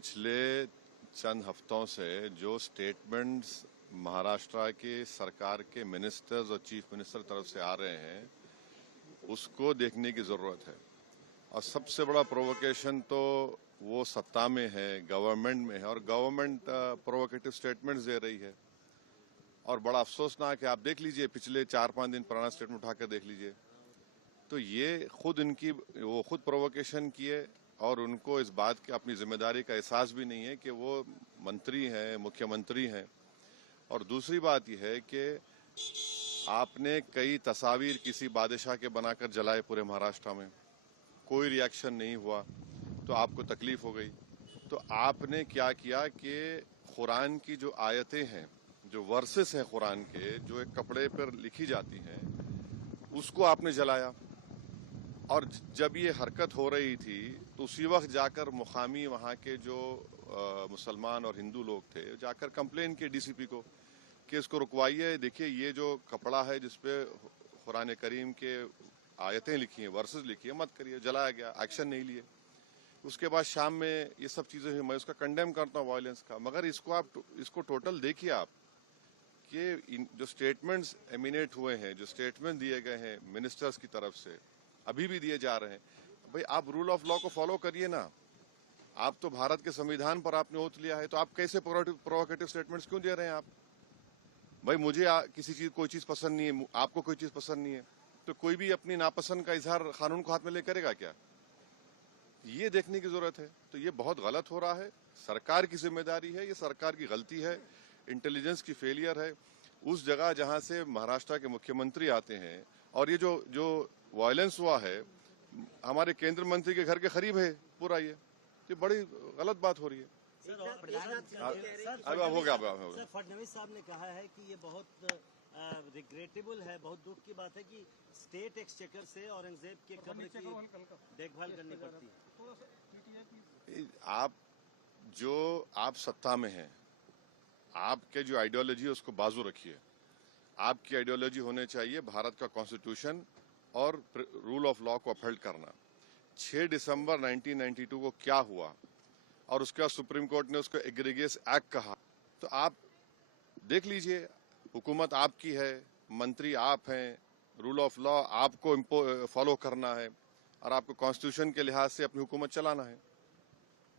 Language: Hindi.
पिछले चंद हफ्तों से जो स्टेटमेंट्स महाराष्ट्र के सरकार के मिनिस्टर्स और चीफ मिनिस्टर तरफ से आ रहे हैं उसको देखने की जरूरत है। और सबसे बड़ा प्रोवोकेशन तो वो सत्ता में है, गवर्नमेंट में है, और गवर्नमेंट प्रोवोकेटिव स्टेटमेंट्स दे रही है। और बड़ा अफसोसनाक है, आप देख लीजिए पिछले 4-5 दिन पुराना स्टेटमेंट उठाकर देख लीजिए, तो ये वो खुद प्रोवोकेशन किए और उनको इस बात की अपनी जिम्मेदारी का एहसास भी नहीं है कि वो मंत्री हैं, मुख्यमंत्री हैं। और दूसरी बात यह है कि आपने कई तस्वीर किसी बादशाह के बनाकर जलाए पूरे महाराष्ट्र में, कोई रिएक्शन नहीं हुआ, तो आपको तकलीफ हो गई। तो आपने क्या किया कि कुरान की जो आयतें हैं, जो वर्सेस हैं कुरान के, जो एक कपड़े पर लिखी जाती हैं, उसको आपने जलाया। और जब ये हरकत हो रही थी तो उसी वक्त जाकर मुकामी वहां के जो मुसलमान और हिंदू लोग थे जाकर कंप्लेन किए डीसीपी को कि इसको रुकवाइए। देखिए ये जो कपड़ा है जिसपे कुरान करीम के आयतें लिखी हैं, वर्सेस लिखी है, मत करिए। जलाया गया, एक्शन नहीं लिए। उसके बाद शाम में ये सब चीजें हुई। मैं उसका कंडेम करता हूँ वायलेंस का, मगर इसको टोटल देखिए आप कि जो स्टेटमेंट्स एमिनेट हुए हैं, जो स्टेटमेंट दिए गए हैं मिनिस्टर्स की तरफ से, अभी भी दिए जा रहे हैं। भाई आप रूल ऑफ लॉ को फॉलो करिए ना। आप तो भारत के संविधान पर आपने ओथ लिया है, तो आप कैसे प्रोवोकेटिव स्टेटमेंट्स क्यों दे रहे हैं आप? भाई मुझे किसी चीज कोई चीज पसंद नहीं है, आपको कोई चीज पसंद नहीं है, तो कोई भी अपनी नापसंद का इजहार कानून को हाथ में ले करेगा क्या? ये देखने की जरूरत है। तो ये बहुत गलत हो रहा है। सरकार की जिम्मेदारी है, ये सरकार की गलती है, इंटेलिजेंस की फेलियर है। उस जगह जहां से महाराष्ट्र के मुख्यमंत्री आते हैं, और ये जो वायलेंस हुआ है हमारे केंद्र मंत्री के घर के करीब है पूरा, ये बड़ी गलत बात हो रही है। अब हो गया। सर, फडणवीस साहब ने कहा है कि ये बहुत रिग्रेटेबल है, बहुत दुख की बात है कि स्टेट एक्सचेकर से औरंगजेब के कब्र की देखभाल करनी पड़ती है। आप सत्ता में हैं, आपके जो आइडियोलॉजी है उसको बाजू रखिए। आपकी आइडियोलॉजी होने चाहिए भारत का कॉन्स्टिट्यूशन और रूल ऑफ लॉ को अपहोल्ड करना। 6 दिसंबर 1992 को क्या हुआ और उसके बाद सुप्रीम कोर्ट ने उसको एग्रीगियस एक्ट कहा, तो आप देख लीजिए। हुकूमत आपकी है, मंत्री आप हैं, रूल ऑफ लॉ आपको फॉलो करना है और आपको कॉन्स्टिट्यूशन के लिहाज से अपनी हुकूमत चलाना है।